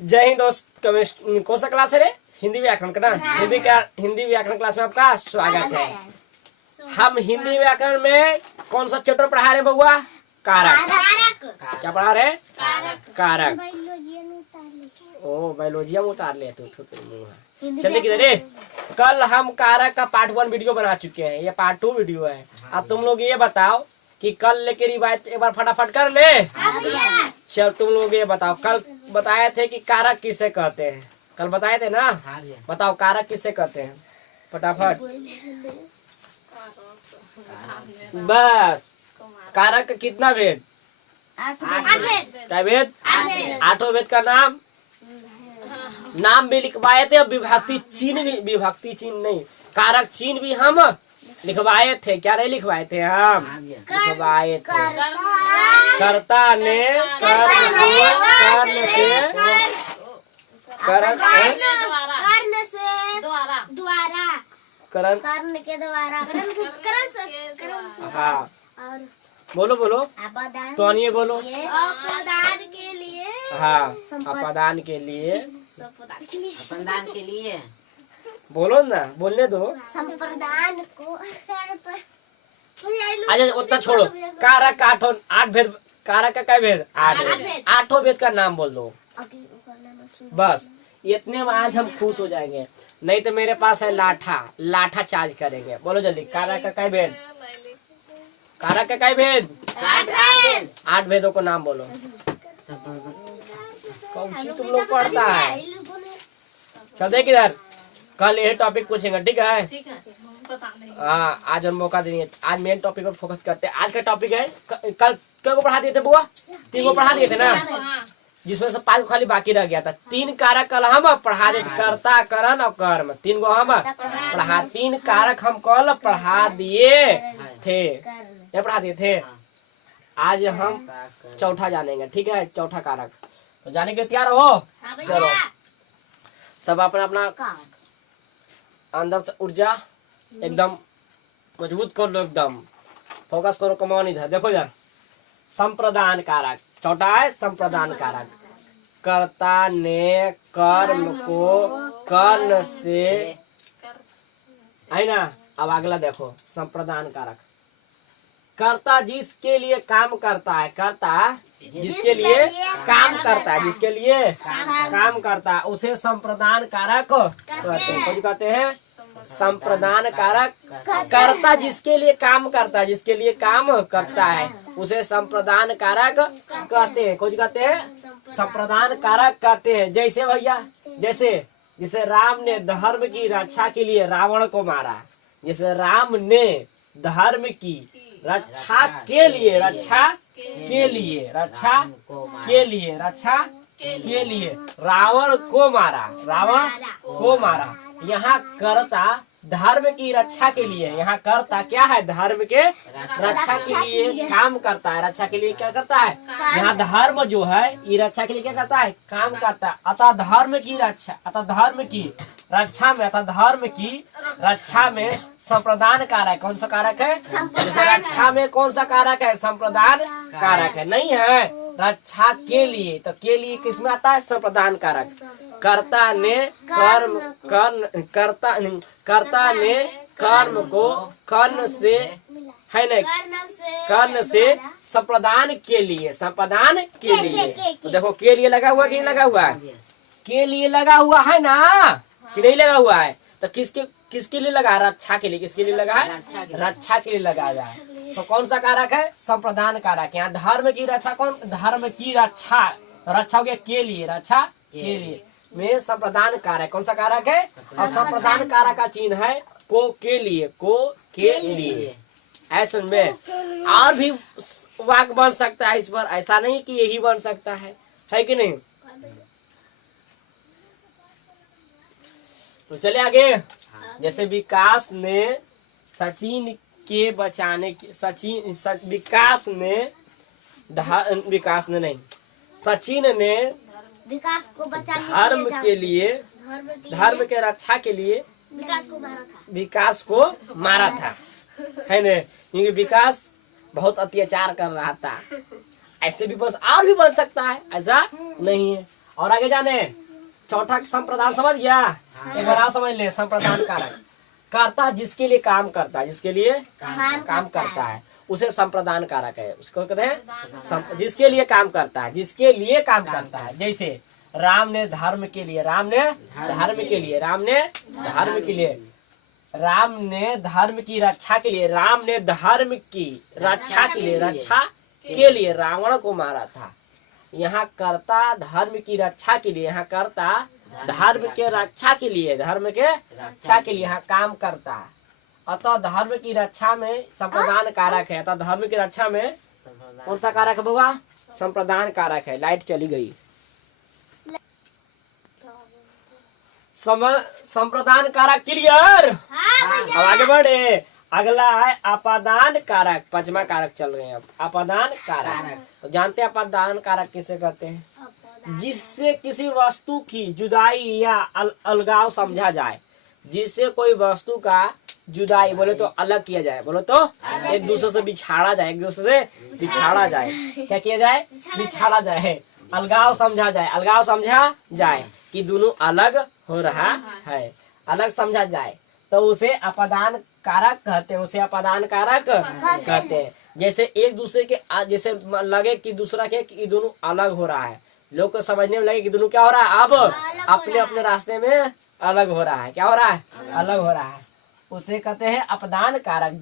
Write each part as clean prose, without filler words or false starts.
जय हिंद दोस्त। कौन सा क्लास है रे? हिंदी व्याकरण का ना। हिंदी व्याकरण क्लास में आपका स्वागत है। हम हिंदी व्याकरण में कौन सा चैप्टर पढ़ा रहे बउआ? कारक। क्या पढ़ा रहे? कारक। ओ बायोलॉजी में उतार ले तो चलिए किधर रे। कल हम कारक का पार्ट 1 वीडियो बना चुके हैं, ये पार्ट 2 वीडियो है। अब तुम लोग ये बताओ कि कल लेके रिवाइज एक बार फटाफट कर ले। चल तुम लोग ये बताओ, कल बताए थे कि कारक किसे कहते हैं? कल बताए थे ना? बताओ कारक किसे कहते हैं फटाफट। बस कारक का कितना भेद? 8 भेद। 8 भेद का नाम भी लिखवाए थे। और विभक्ति चिन्ह नहीं, कारक चिन्ह भी हम लिखवाए थे। क्या नहीं लिखवाए थे? हम लिखवाए थे। कर्ता ने कर्ण के द्वारा। हाँ बोलो तो ये बोलो। अपदान के लिए। हाँ अपदान के लिए। संप्रदान के लिए बोलो ना, बोलने दो। संप्रदान को अच्छा उतना छोड़ो। कारक का 8 भेद। कारक का क्या भेद? 8 भेद। 8 भेद का नाम बोल दो बस। इतने में आज हम खुश हो जाएंगे। नहीं तो मेरे पास है लाठा चार्ज करेंगे। बोलो जल्दी। कारक का क्या भेद? कारक का क्या भेद? 8 भेदों को नाम बोलो। कौन सी तुम लोग पढ़ता है? चल देख इधर, कल ये टॉपिक पूछेंगे, ठीक है? हाँ आज हम मौका देंगे। आज मेन टॉपिक पर फोकस करते हैं। आज का टॉपिक है, कल क्या को पढ़ा दिए थे बुआ? 3 को पढ़ा दिए थे ना, जिसमें से 5 खाली बाकी रह गया था। 3 कारक कल हम पढ़ा दिए, कर्ता करण और कर्म। 3 को हम पढ़ा, 3 कारक हम कल पढ़ा दिए थे। ये पढ़ा दिए थे। आज हम चौथा जानेंगे, ठीक है? चौथा कारक तो जाने के तैयार हो? चलो सब अपना अपना अंदर से ऊर्जा एकदम मजबूत कर लो, एकदम फोकस करो। कमान इधर देखो इधर। संप्रदान कारक चौथा है। संप्रदान कारक, कर्ता ने कर्म को कर्ण से, है ना? अब अगला देखो। संप्रदान कारक, कर्ता जिसके लिए काम करता है। कर्ता जिसके लिए काम करता है, जिसके लिए काम करता है उसे संप्रदान कारक कहते हैं। संप्रदान कारक, कर्ता जिसके लिए काम करता है, जिसके लिए काम करता है उसे संप्रदान कारक कहते हैं। कुछ कहते हैं संप्रदान कारक कहते हैं। जैसे भैया, जैसे राम ने धर्म की रक्षा के लिए रावण को मारा। जैसे राम ने धर्म की रक्षा के लिए रावण को मारा। यहाँ कर्ता धर्म की रक्षा के लिए, यहाँ कर्ता क्या है? धर्म के रक्षा के लिए काम करता है। रक्षा के लिए क्या करता है? यहाँ धर्म जो है ये रक्षा के लिए क्या करता है? काम करता है। अतः धर्म की रक्षा में संप्रदान कारक। कौन सा कारक है? जैसे रक्षा में कौन सा कारक है? संप्रदान कारक है। नहीं है रक्षा के लिए, तो के लिए किसमें आता है? संप्रदान कारक। कर्ता ने कर्म को कर्ण से, है न? कर्ण से संप्रदान के लिए। तो देखो के लिए लगा हुआ कि नहीं लगा हुआ है? के लिए लगा हुआ है ना कि नहीं लगा हुआ है? तो किसके लिए लगा? रक्षा के लिए। किसके लिए लगा है? रक्षा के लिए लगा है। तो कौन सा कारक है? संप्रदान कारक। यहाँ धर्म की रक्षा, धर्म की रक्षा हो गया के लिए, रक्षा के लिए में संप्रदान कारक। कौन सा कारक है? और संप्रदान कारक का चिन्ह है को के लिए। ऐसे में और भी वाक्य बन सकता है इस पर, ऐसा नहीं कि यही बन सकता है कि नहीं? तो चले आगे। जैसे विकास ने सचिन के बचाने की, सचिन ने विकास को बचाने धर्म के लिए, धर्म के रक्षा के लिए विकास को मारा था, है न? क्योंकि विकास बहुत अत्याचार कर रहा था। ऐसे भी बन, और भी बन सकता है, ऐसा नहीं है। और आगे जाने चौथा संप्रदान समझ गया। एक बार आप समझ ले संप्रदान कारक करता जिसके लिए काम करता है, जिसके लिए काम करता है उसे संप्रदान कारक है। उसको कहते हैं जिसके लिए काम करता है, जिसके लिए काम करता है। जैसे राम ने धर्म के लिए, राम ने धर्म के लिए, राम ने धर्म के लिए, राम ने धर्म की रक्षा के लिए, राम ने धर्म की रक्षा के लिए, रक्षा के लिए रावण को मारा था। यहाँ करता धर्म की रक्षा के लिए, यहाँ करता धर्म के रक्षा के लिए, धर्म के रक्षा के लिए यहाँ काम करता है। अतः धर्म की रक्षा में संप्रदान कारक है। अतः धर्म की रक्षा में कौन सा कारक होगा? संप्रदान कारक है। लाइट चली गई। संप्रदान कारक क्लियर। अब आगे बढ़े। अगला है अपादान कारक। पांचवा कारक चल रहे हैं अब। अपादान कारक तो जानते हैं अपादान कारक किसे कहते हैं? जिससे किसी वस्तु की जुदाई या अलगाव समझा जाए। जिससे कोई वस्तु का जुदाई बोले तो अलग किया जाए, बोले तो एक दूसरे से बिछाड़ा जाए, एक दूसरे से बिछाड़ा जाए। क्या किया जाए? बिछाड़ा जाए। अलगाव समझा जाए, अलगाव समझा जाए कि दोनों अलग हो रहा है, अलग समझा जाए तो उसे अपादान कारक कहते हैं। उसे अपादान कारक कहते हैं। जैसे एक दूसरे के जैसे लगे कि दूसरा के कि दोनों अलग हो रहा है, लोग को समझने में लगे कि दोनों क्या हो रहा है, अब अपने अपने रास्ते में अलग हो रहा है। क्या हो रहा है? अलग हो रहा है। उसे कहते हैं अपदान कारक।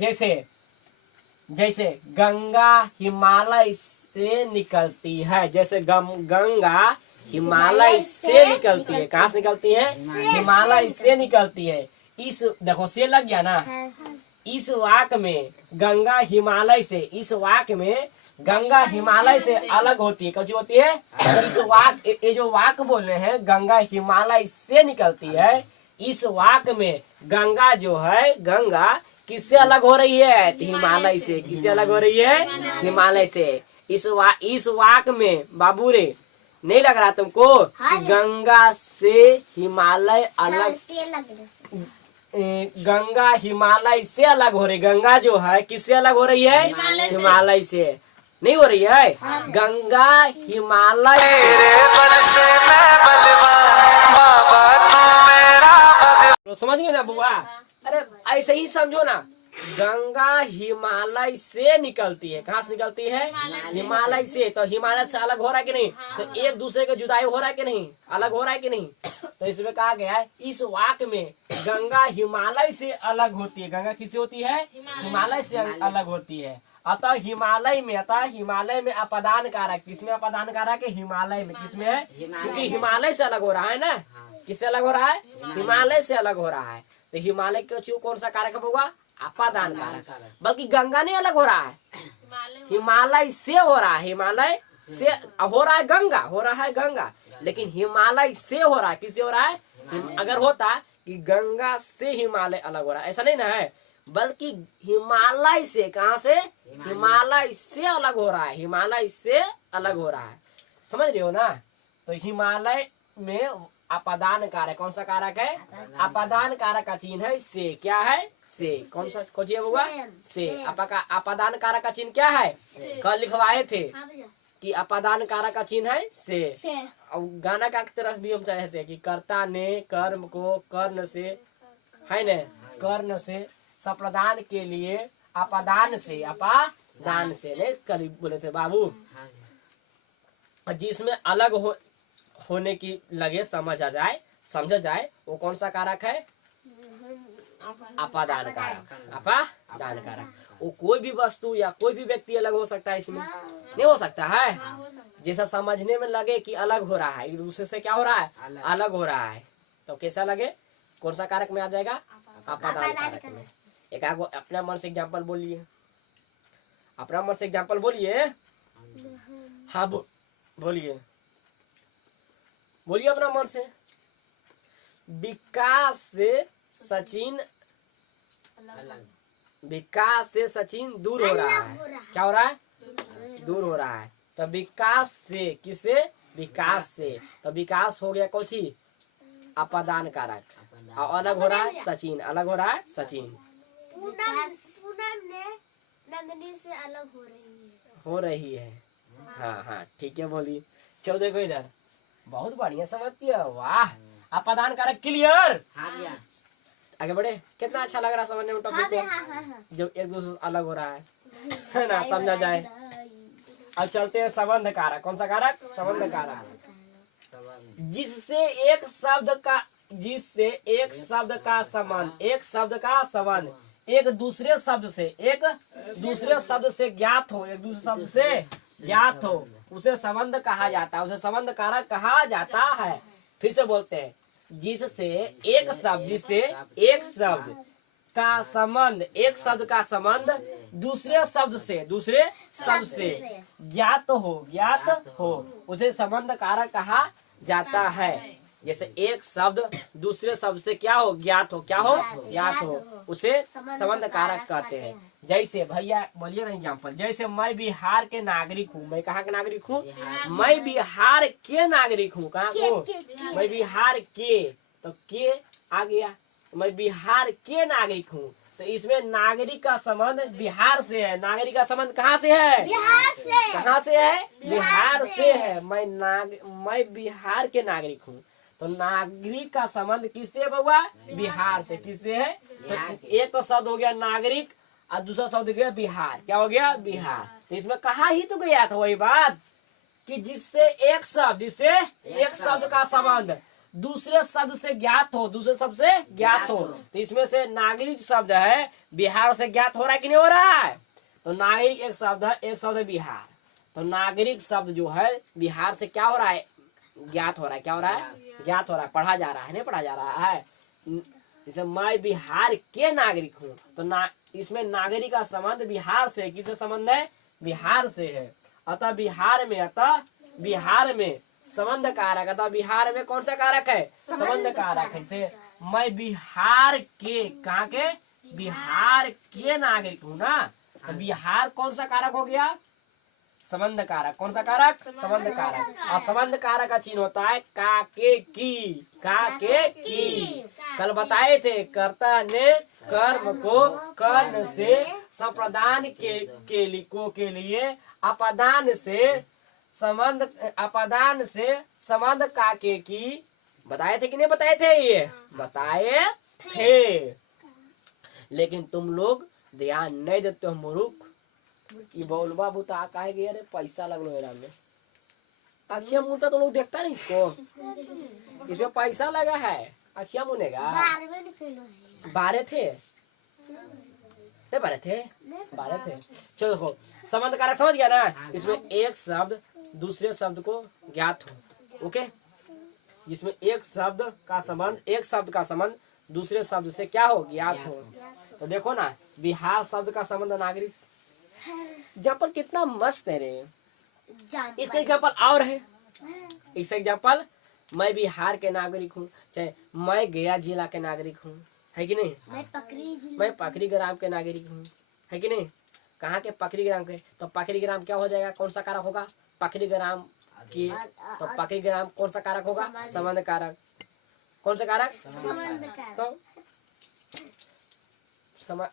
जैसे गंगा हिमालय से निकलती है। जैसे गंगा हिमालय से निकलती है। कहाँ से निकलती है? हिमालय से निकलती है। इस देखो से लग गया ना। इस वाक्य में गंगा हिमालय से, इस वाक्य में गंगा हिमालय से अलग होती है। कौन होती है? इस वाक्य, ये जो वाक्य बोल रहे हैं गंगा हिमालय से निकलती है, इस वाक्य में गंगा जो है, गंगा किससे अलग हो रही है? हिमालय से। किससे अलग हो रही है? हिमालय से। इस वाक्य में बाबू रे नहीं लग रहा तुमको कि गंगा से हिमालय अलग, गंगा हिमालय से अलग हो रही। गंगा जो है किससे अलग हो रही है? हिमालय से। नहीं हो रही है? गंगा हिमालय तो समझ गए ना बुआ? अरे ऐसे ही समझो ना। गंगा हिमालय से निकलती है। कहाँ से निकलती है? हिमालय से। तो हिमालय से अलग हो रहा है कि नहीं? तो एक दूसरे के जुदाई हो रहा है कि नहीं? अलग हो रहा है कि नहीं? तो इसमें कहा गया है इस वाक्य में गंगा हिमालय से अलग होती है। गंगा किससे होती है? हिमालय से अलग होती है। अतः हिमालय में अपादान कारक। किसमें अपादान कारक है? हिमालय में। किसमें है? क्योंकि हिमालय से अलग हो रहा है ना। किससे अलग हो रहा है? हिमालय से अलग हो रहा है। तो हिमालय के कौन सा कारक होगा? अपादान कारक। बल्कि गंगा नहीं अलग हो रहा है, हिमालय से हो रहा है। हिमालय से हो रहा है गंगा, हो रहा है गंगा, लेकिन हिमालय से हो रहा है। किससे हो रहा है? अगर होता कि गंगा से हिमालय अलग हो रहा है, ऐसा नहीं ना है, बल्कि हिमालय से। कहाँ से? हिमालय से अलग हो रहा है। हिमालय से अलग हो रहा है। समझ रहे हो ना? तो हिमालय में अपादान कारक। कौन सा कारक है? अपादान कारक का चिन्ह है से। क्या है? से। कौन सा खोजिए होगा? से। अपादान कारक का चिन्ह क्या है? कल लिखवाए थे कि अपादान कारक का चिन्ह है से। और गाना का तरफ भी हम चाहते हैं कि कर्ता ने कर्म को कर्ण से, है न, कर्ण से संप्रदान के लिए अपादान से, अपादान से नहीं कल बोले थे बाबू। जिसमें अलग होने की लगे, समझा जाए वो कौन सा कारक है? अपादान कारक। अपादान कारक। वो कोई भी वस्तु या कोई भी व्यक्ति अलग हो सकता है, इसमें नहीं हो सकता है। जैसा समझने में लगे कि अलग हो रहा है, एक दूसरे से क्या हो रहा है? अलग हो रहा है। तो कैसा लगे? कौन सा कारक में आ जाएगा? अपादान कारक में। एक आगो अपना मन से एग्जाम्पल बोलिए। अपना मन से एग्जाम्पल बोलिए। हाँ बोलिए अपना मन से। विकास से सचिन दूर हो रहा है। क्या हो रहा है? दूर हो रहा है। तो विकास से, किससे? विकास से। तो विकास हो गया कौची? अपादान कारक। और अलग हो रहा है सचिन। अलग हो रहा है सचिन। पूनम ने नंदनी से अलग हो रही है। हाँ ठीक है बोली। चलो देखो इधर, बहुत बढ़िया समझती है, वाह। अपादान कारक क्लियर। हाँ भैया। आगे बढ़े। कितना अच्छा लग रहा है समझने में टॉपिक को, जब एक दूसरे से अलग हो रहा है ना, समझा जाए। अब चलते हैं संबंध कारक। कौन सा कारक? संबंध कारक। जिससे एक शब्द का संबंध, एक शब्द का संबंध एक दूसरे शब्द से ज्ञात हो, एक दूसरे शब्द से ज्ञात हो, उसे संबंध कहा जाता है, उसे संबंध कारक कहा जाता है। फिर से बोलते हैं, जिससे एक शब्द का संबंध, एक शब्द का संबंध दूसरे शब्द से ज्ञात हो, उसे संबंध कारक कहा जाता है। जैसे एक शब्द दूसरे शब्द से क्या हो? ज्ञात हो, उसे संबंध कारक कहते हैं। जैसे भैया बोलिए ना एग्जाम्पल, जैसे मैं बिहार के नागरिक हूँ। मैं कहाँ के नागरिक हूँ? मैं बिहार के नागरिक हूँ। कहाँ को? मैं बिहार के, तो के आ गया। मैं बिहार के नागरिक हूँ, तो इसमें नागरिक का संबंध बिहार से है। नागरिक का संबंध कहाँ से है? बिहार से। कहाँ से है? बिहार से है। मैं बिहार के नागरिक हूँ, तो नागरिक का संबंध किससे है बउआ? बिहार से। किससे है? तो एक तो शब्द हो गया नागरिक और दूसरा शब्द हो गया बिहार। क्या हो गया? बिहार। तो इसमें कहा ही तो गया था वही बात कि जिससे एक शब्द का संबंध दूसरे शब्द से ज्ञात हो, तो इसमें से नागरिक शब्द है बिहार से ज्ञात हो रहा है कि नहीं हो रहा है? तो नागरिक एक शब्द है बिहार, तो नागरिक शब्द जो है बिहार से क्या हो रहा है? ज्ञात हो रहा है। क्या हो रहा है? ज्ञात हो रहा है। पढ़ा जा रहा है, नहीं पढ़ा जा रहा है। जैसे मैं बिहार के नागरिक हूँ, तो इसमें नागरिक का संबंध बिहार से, किससे संबंध है? बिहार से है। अतः बिहार में संबंध कारक, अतः बिहार में कौन सा कारक है? संबंध कारक है। जैसे मैं बिहार के, कहाँ के? बिहार के नागरिक हूँ ना, तो बिहार कौन सा कारक हो गया? संबंध कारक। कौन सा कारक? संबंध कारक। और संबंध कारक का चिन्ह होता है काके की। कल बताए थे, कर्ता ने कर्म को कर्ण से, संप्रदान के लिए अपादान से संबंध काके की। बताए थे कि नहीं बताए थे? ये बताए थे, लेकिन तुम लोग ध्यान नहीं देते हो मूर्ख। ये बोलबा बुता काहे गया रे? पैसा लगलो है में अखिया मुनता तो लोग देखता नहीं इसको, इसमें पैसा लगा है। अखिया मुनेगा। 12 थे, नहीं 12 थे। चलो देखो, संबंध कारक समझ गया ना? इसमें एक शब्द दूसरे शब्द को ज्ञात हो। ओके, जिसमें एक शब्द का संबंध दूसरे शब्द से क्या हो? ज्ञात हो। तो देखो ना, बिहार शब्द का संबंध नागरिक। एग्जाम्पल कितना मस्त है रे। इसका एग्जाम्पल और है। इसका एग्जाम्पल, मैं बिहार के नागरिक हूँ, चाहे मैं गया जिला के नागरिक हूँ, है कि नहीं? मैं पकरी ग्राम के नागरिक हूँ, है कि नहीं? कहाँ के? पकरी ग्राम के। तो पकरी ग्राम क्या हो जाएगा? कौन सा कारक होगा? पकरी ग्राम की। तो पकरी ग्राम कौन सा कारक होगा? संबंध कारक। कौन सा कारक? तो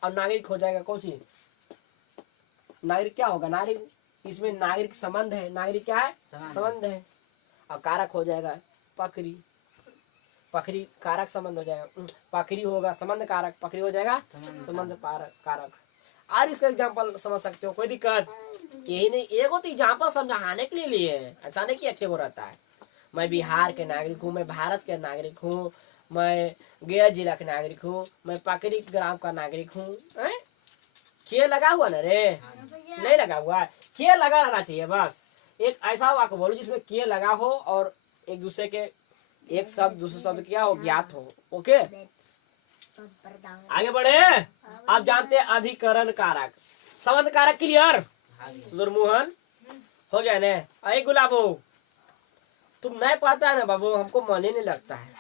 और नागरिक हो जाएगा कौन सी? नागरिक क्या होगा? नागरिक, इसमें नागरिक संबंध है। नागरिक क्या है? संबंध है। और कारक हो जाएगा पकरी। पकरी कारक संबंध हो जाएगा। पकरी होगा संबंध कारक, पकरी हो जाएगा संबंध कारक। और इसका एग्जाम्पल समझ सकते हो, कोई दिक्कत यही नहीं। एगो तो एग्जाम्पल समझाने के लिए है, ऐसा नहीं कि अच्छे को रहता है। मैं बिहार के नागरिक हूँ, मैं भारत के नागरिक हूँ, मैं गया जिला के नागरिक हूँ, मैं पकरी ग्राम का नागरिक हूँ। के लगा हुआ ना रे? नहीं लगा हुआ। के लगा रहना चाहिए बस। एक ऐसा वाक्य बोलो जिसमें के लगा हो और एक दूसरे के, एक शब्द दूसरे शब्द क्या हो? ज्ञात हो। ओके, आगे बढ़े। आप जानते हैं अधिकरण कारक, संबंध कारक। क्लियर? मोहन हो गया ना? अरे गुलाबो, तुम नहीं पढ़ता है ना बाबू, हमको मन ही नहीं लगता है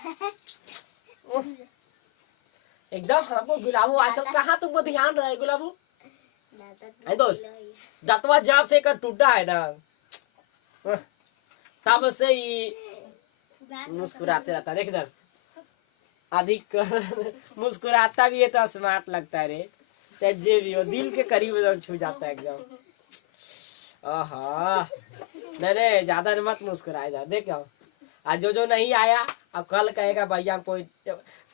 एकदम। हमको गुलाबो आजकल कहाँ तुमको ध्यान रहे गुलाबो? दोस्त, दतवा जाप से कर टूटा है ना, तब से ही मुस्कुराते रहता। देख इधर, अधिकरण मुस्कुराता भी है तो स्मार्ट लगता है रे। चाहे जे भी हो, दिल के करीब एकदम छू जाता है एकदम। आहा, नहीं ज्यादा मत मुस्कुराए जा। देखो आज जो नहीं आया अब कल कहेगा भैया कोई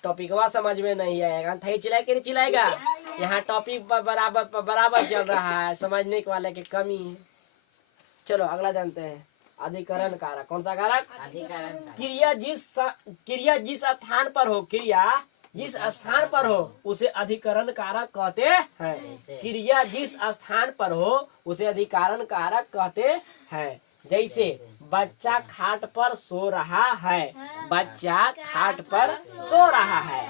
टॉपिकवा समझ में नहीं आएगा, थी चिल्लाए कि नहीं चिल्लाएगा। यहाँ टॉपिक बराबर बराबर चल रहा है, समझने के वाले की कमी है। चलो अगला जानते हैं, अधिकरण कारक। कौन सा कारक? अधिकरण कारक। क्रिया जिस स्थान पर हो, क्रिया जिस स्थान पर हो उसे अधिकरण कारक कहते हैं। क्रिया जिस स्थान पर हो उसे अधिकरण कारक कहते हैं। जैसे बच्चा खाट पर सो रहा है, बच्चा खाट पर सो रहा है,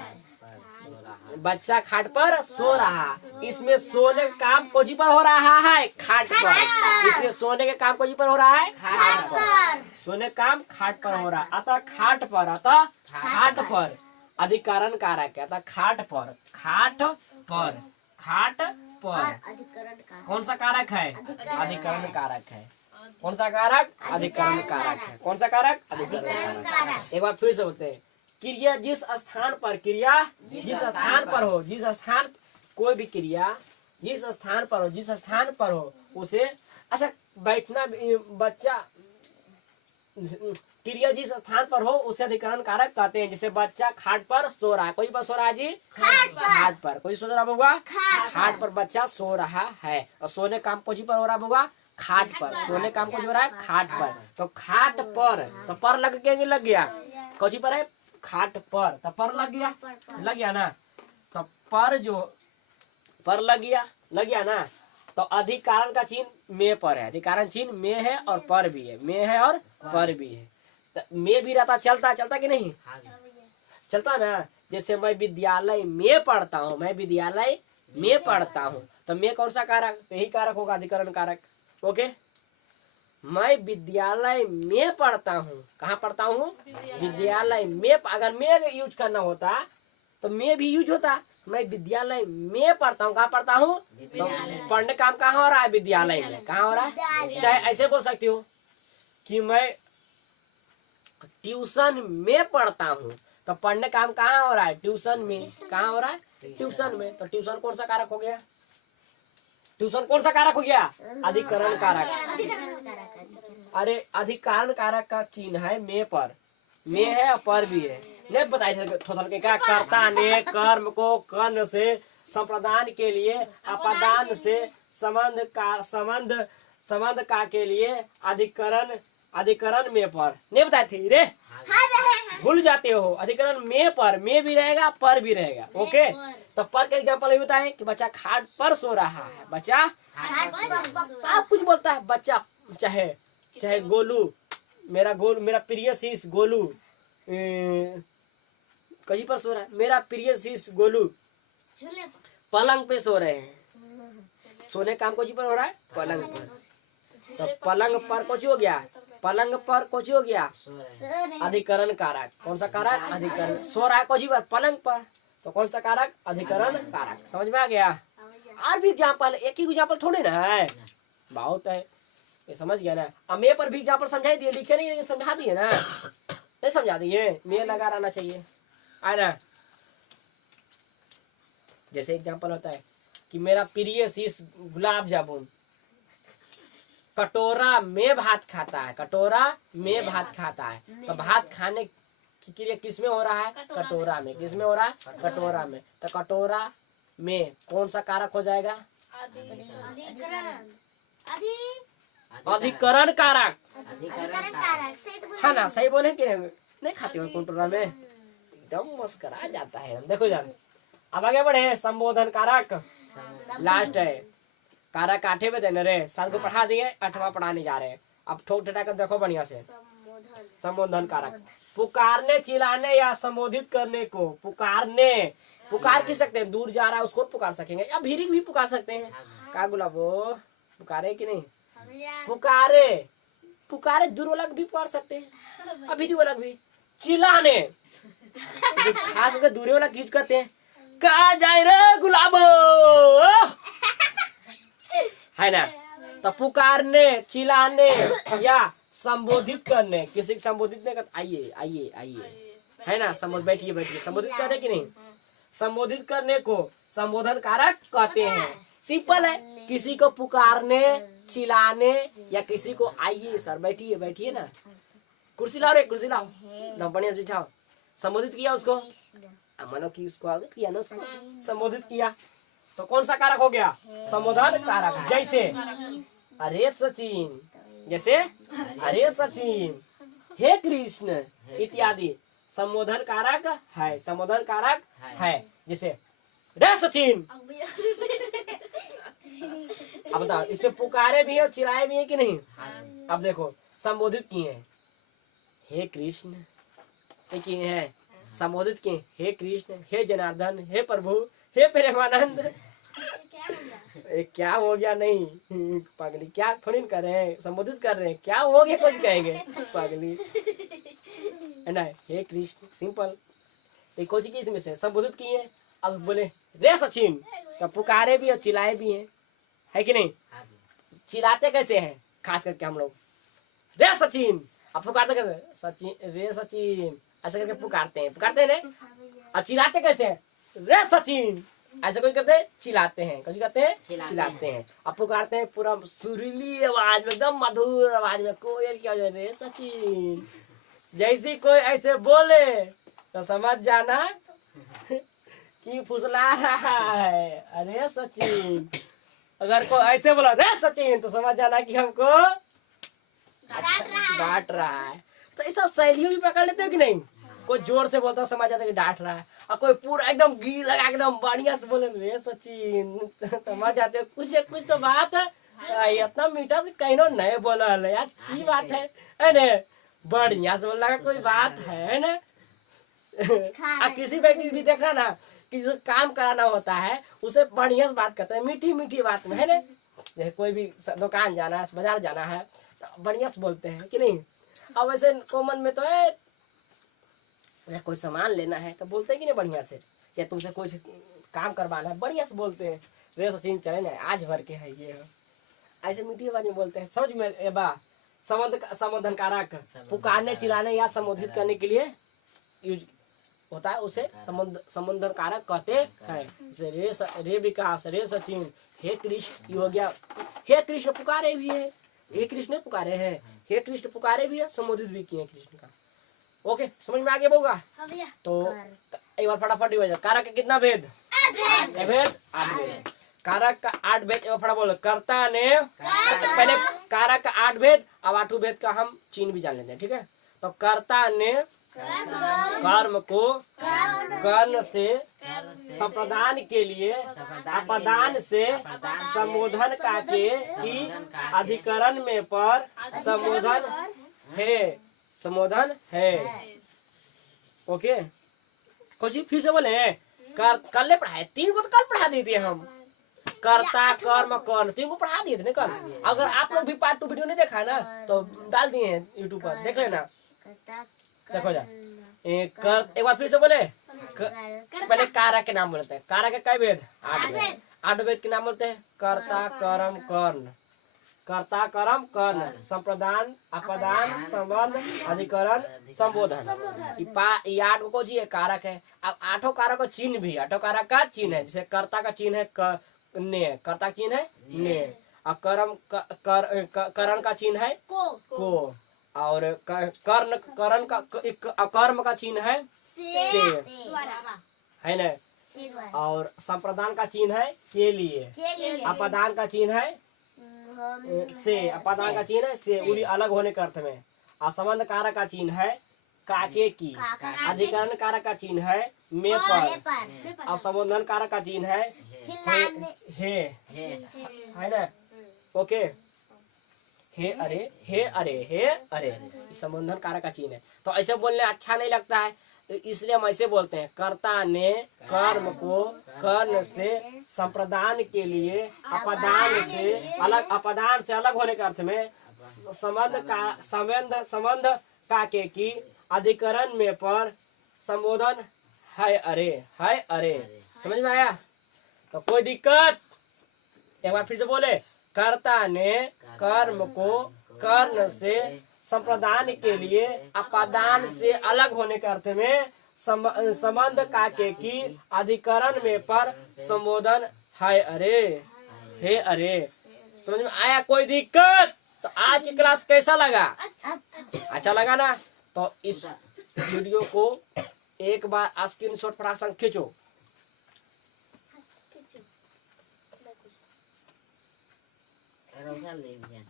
बच्चा खाट पर सो रहा। इसमें सोने का काम कोजी पर हो रहा है, खाट पर। इसमें सोने के काम कोजी पर हो रहा है, खाट पर। सोने का काम खाट पर हो रहा है, अतः खाट पर, अतः खाट पर अधिकरण कारक है। अतः खाट पर, खाट पर, खाट पर कौन सा कारक है? अधिकरण कारक है। कौन सा कारक? अधिकरण कारक है। कौन सा कारक? अधिकरण कारक। एक बार फिर से बोलते हैं, क्रिया जिस स्थान पर, क्रिया जिस स्थान पर हो, जिस स्थान, कोई भी क्रिया जिस स्थान पर हो, जिस स्थान पर हो उसे, अच्छा बैठना, बच्चा, क्रिया जिस स्थान पर हो उसे अधिकरण कारक कहते हैं। जैसे बच्चा खाट पर सो रहा है, कोई पर सो रहा है जी? खाट पर। कोई सो रहा होगा? खाट पर बच्चा सो रहा है। और सोने काम कोई पर हो रहा होगा? खाट पर। सोने काम को जो रहा है खाट पर। तो खाट पर, तो पर लग के नहीं लग गया, कौची पर है? खाट पर। तो पर लग गया ना। तो पर जो पर लग गया ना। तो अधिकरण का चिन्ह में पर है, अधिकरण चिन्ह में है और पर भी है, में है और पर भी है। तो में भी रहता, चलता कि नहीं? चलता ना। जैसे मैं विद्यालय में पढ़ता हूँ, मैं विद्यालय में पढ़ता हूँ, तो मैं कौन सा कारक? यही कारक होगा, अधिकरण कारक। ओके, मैं विद्यालय में पढ़ता हूँ। कहाँ पढ़ता हूँ? विद्यालय में। अगर मैं यूज करना होता तो मैं भी यूज होता। मैं विद्यालय में पढ़ता हूँ। कहाँ पढ़ता हूँ? तो पढ़ने काम कहाँ हो रहा है? विद्यालय में। कहाँ हो रहा है? चाहे ऐसे बोल सकती हूँ कि मैं ट्यूशन में पढ़ता हूँ, तो पढ़ने काम कहाँ हो रहा है? ट्यूशन में। कहाँ हो रहा है? ट्यूशन में। तो ट्यूशन कौन सा कारक हो गया? ट्यूशन कौन सा कारक हो गया? अधिकरण कारक। अरे अधिकरण कारक का चिन्ह है में पर, में है और पर भी है। नहीं बताइए थोड़ा क्या? कर्ता ने कर्म को कर्ण से संप्रदान के लिए, अपदान से संबंध का के लिए अधिकरण में पर नहीं बताए थे रे, भूल जाते हो। अधिकरण में पर, में भी रहेगा पर भी रहेगा। ओके, तो पर का एग्जाम्पल बताए कि बच्चा खाट पर सो रहा है, बच्चा आप कुछ बोलता है, बच्चा चाहे गोलू, मेरा प्रिय शिष्य गोलू कहीं पर सो रहा है, मेरा प्रिय शिष्य गोलू पलंग पे सो रहे हैं। सोने काम को जी पर हो रहा है, पलंग पर। तो पलंग पर कुछ हो गया, पलंग पर कुछ हो गया, अधिकरण कारक। कौन सा कारक? अधिकरण। सो रहा है कुछ पर, पलंग पर, तो कौन सा कारक? अधिकरण कारक। समझ में आ गया? और भी एग्जाम्पल, एक ही एग्जाम्पल थोड़े ना है, बहुत है, ये समझ गया ना। अब मैं पर भी एग्जाम्पल समझा दिए, लिखे नहीं, समझा दिए ना, नहीं समझा दिए, मैं लगा रहना चाहिए, है ना। जैसे एग्जाम्पल होता है कि मेरा प्रिय शिष्य गुलाब जामुन कटोरा में भात खाता है, कटोरा में भात खाता है। तो भात खाने की क्रिया किस में हो रहा है? कटोरा में। किस में हो रहा है? कटोरा में। तो कटोरा में कौन सा कारक हो जाएगा? अधिकरण कारक। है ना, सही बोले कि नहीं? खाते हो कटोरा में, एकदम मुस्कुरा जाता है। देखो जान, अब आगे बढ़े। संबोधन कारक लास्ट है। कारक 8 में देने रे, 7 को पढ़ा दिए, 8वां पढ़ाने जा रहे हैं। अब ठोक ठटा कर देखो बढ़िया से। संबोधन कारक, पुकारने, चिल्लाने या संबोधित करने को। पुकारने, पुकार की सकते हैं, दूर जा रहा है उसको पुकार सकेंगे, या भीरी भी पुकार सकते हैं। का गुलाबो पुकारे कि नहीं? पुकारे दूर वाला भी पुकार सकते हैं, और भीरी वाला भी। चिल्लाने खास करके दूर वाला गीत करते हैं, कहा जाए रे गुलाबो, है ना। तो पुकारने, चिल्लाने या संबोधित करने, किसी को संबोधित नहीं करते, आइए आइए आइए, है ना, बैठिए बैठिए, संबोधित करने की नहीं, संबोधित करने को संबोधन कारक कहते हैं। सिंपल है, किसी को पुकारने, चिल्लाने या किसी को आइए सर बैठिए बैठिए ना, कुर्सी लाओ रे, कुर्सी लाओ ना, बढ़िया से बिछाओ। संबोधित किया उसको, मानो कि उसको आगे किया ना, संबोधित किया तो कौन सा कारक हो गया? संबोधन कारक। जैसे अरे सचिन, जैसे अरे सचिन, हे कृष्ण इत्यादि संबोधन कारक है, संबोधन कारक है। जैसे रे सचिन, अब बताओ इसमें पुकारे भी है और चिल्लाए भी है कि नहीं? अब देखो संबोधित किए हैं हे कृष्ण, ये किए हैं संबोधित किए हे कृष्ण, हे जनार्दन, हे प्रभु, हे प्रेमानंद। क्या हो गया? नहीं पागली, क्या थोड़ी कर रहे हैं, संबोधित कर रहे हैं, क्या हो गया कुछ कहेंगे पागली है ना। हे कृष्ण सिंपल, कोच की इसमें से संबोधित किए। अब बोले रे सचिन, तो पुकारे भी और चिल्लाए भी हैं, है कि नहीं? चिल्लाते कैसे हैं? खास करके हम लोग रे सचिन, अब पुकारते कैसे? सचिन, रे सचिन, ऐसे करके पुकारते हैं, पुकारते हैं। और चिल्लाते कैसे हैं? रे सचिन, ऐसे कोई करते हैं, चिल्लाते हैं। कभी करते हैं, चिल्लाते हैं। अब पुकारते हैं पूरा सुरीली आवाज में, एकदम मधुर आवाज में, कोयल क्या हो, रे सचिन। जैसी कोई ऐसे बोले तो समझ जाना कि फुसला रहा है, अरे सचिन। अगर कोई ऐसे बोला रे सचिन, तो समझ जाना कि हमको डांट रहा है। तो ये सब शैलियों भी पकड़ लेते हो कि नहीं? कोई जोर से बोलता समझ जाता है कि डांट रहा है, और कोई पूरा एकदम घी लगा एकदम बढ़िया से बोले रे सचिन, समझ जाते हो कुछ तो बात है। इतना मीठा से कहीं नहीं बोला है यार, की बात है ना? बढ़िया से बोलना कोई बात है ना। किसी व्यक्ति भी देखना ना कि जो काम कराना होता है उसे बढ़िया से बात करते हैं, मीठी मीठी बात में, है ना। जैसे कोई भी दुकान जाना है, बाजार जाना है, बढ़िया से बोलते हैं कि नहीं। अब वैसे कॉमन में तो है, कोई सामान लेना है तो बोलते हैं कि नहीं बढ़िया से, या तुमसे कुछ काम करवाना है, बढ़िया से बोलते हैं रे सचिन चले ना, आज भर के है ये, ऐसे मीठी आवाज में बोलते हैं। समझ में बा? संबोधन कारक पुकारने, चिल्लाने या संबोधित करने के लिए यूज होता है, उसे संबोधन कारक कहते हैं। जैसे रे विकास, रे सचिन, हे कृष्ण, हो गया हे कृष्ण पुकारे भी है, हे कृष्ण पुकारे हैं, हे कृष्ण पुकारे भी है, संबोधित भी किए कृष्ण का। ओके, समझ में आ गया होगा? तो एक बार फटाफट हो जाए। कारक का कितना भेद? 8 भेद। कारक का 8 भेद। एक बार फटाफट बोलो। कर्ता ने, पहले कारक का 8 भेद, अब 8 भेद का हम चिन्ह भी जान लेते हैं, ठीक है। तो कर्ता ने कर्म को कर्ण से संप्रदान के लिए अपदान से संबोधन का के की अधिकरण में पर संबोधन है, संबोधन है। ओके, कुछ फिर से बोले। कल ने पढ़ाए 3 को, तो कल पढ़ा देते हम। कर्ता कर्म कर्ण 3 को पढ़ा दिए थे ना कल। अगर आप लोग भी पार्ट 2 वीडियो नहीं देखा ना तो डाल दिए हैं यूट्यूब पर, देख लेना, देखो जा। एक बार फिर से बोले। पहले कारक के नाम बोलते हैं। कारक के कई भेद? 8 भेद। 8 भेद के नाम बोलते हैं। कर्ता कर्म कर्ण, कर्ता कर्म कर्ण, संप्रदान अपदान संबंध अधिकरण संबोधन। ये 8 को जी कारक है। अब 8 कारक का चिन्ह भी, 8 कारक का चिन्ह है। जैसे कर्ता का चिन्ह है ने, कर्ता चिन्ह है ने, और करण का चिन्ह है को, और कर्ण का कर्म का चिन्ह है से, है ना। और संप्रदान का चिन्ह है के लिए, अपदान का चिन्ह है से, अपदान का चिन्ह है से, उली अलग होने के अर्थ में। और संबंध कारक का चिन्ह है काके की, अधिकरण कारक का चिन्ह है में पर, और संबोधन कारक का चिन्ह है हे, है ना। ओके, हे अरे, हे अरे, हे अरे, संबोधन कारक का चिन्ह है। तो ऐसे बोलने अच्छा नहीं लगता है, तो इसलिए हम ऐसे बोलते हैं। कर्ता ने कर्म को कर्ण से संप्रदान के लिए अपदान से अलग होने के अर्थ में संबंध का के की अधिकरण में पर संबोधन है अरे, है अरे। समझ में आया? तो कोई दिक्कत? एक बार फिर से बोले। कर्ता ने कर्म को कर्ण से संप्रदान के लिए अपदान से अलग होने के अर्थ में संबंध का के की अधिकरण में पर संबोधन है अरे, हे अरे। समझ में आया? कोई दिक्कत? तो आज की क्लास कैसा लगा? अच्छा अच्छा लगा ना? तो इस वीडियो को एक बार स्क्रीनशॉट फटाक से खींचो। रोजा ले लिया।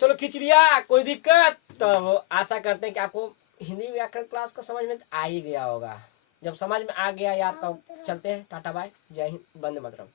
चलो खींच लिया, कोई दिक्कत? तो आशा करते हैं कि आपको हिंदी व्याकरण क्लास का समझ में आ ही गया होगा। जब समझ में आ गया यार, तो चलते हैं। टाटा बाय, जय हिंद, वंदे मातरम।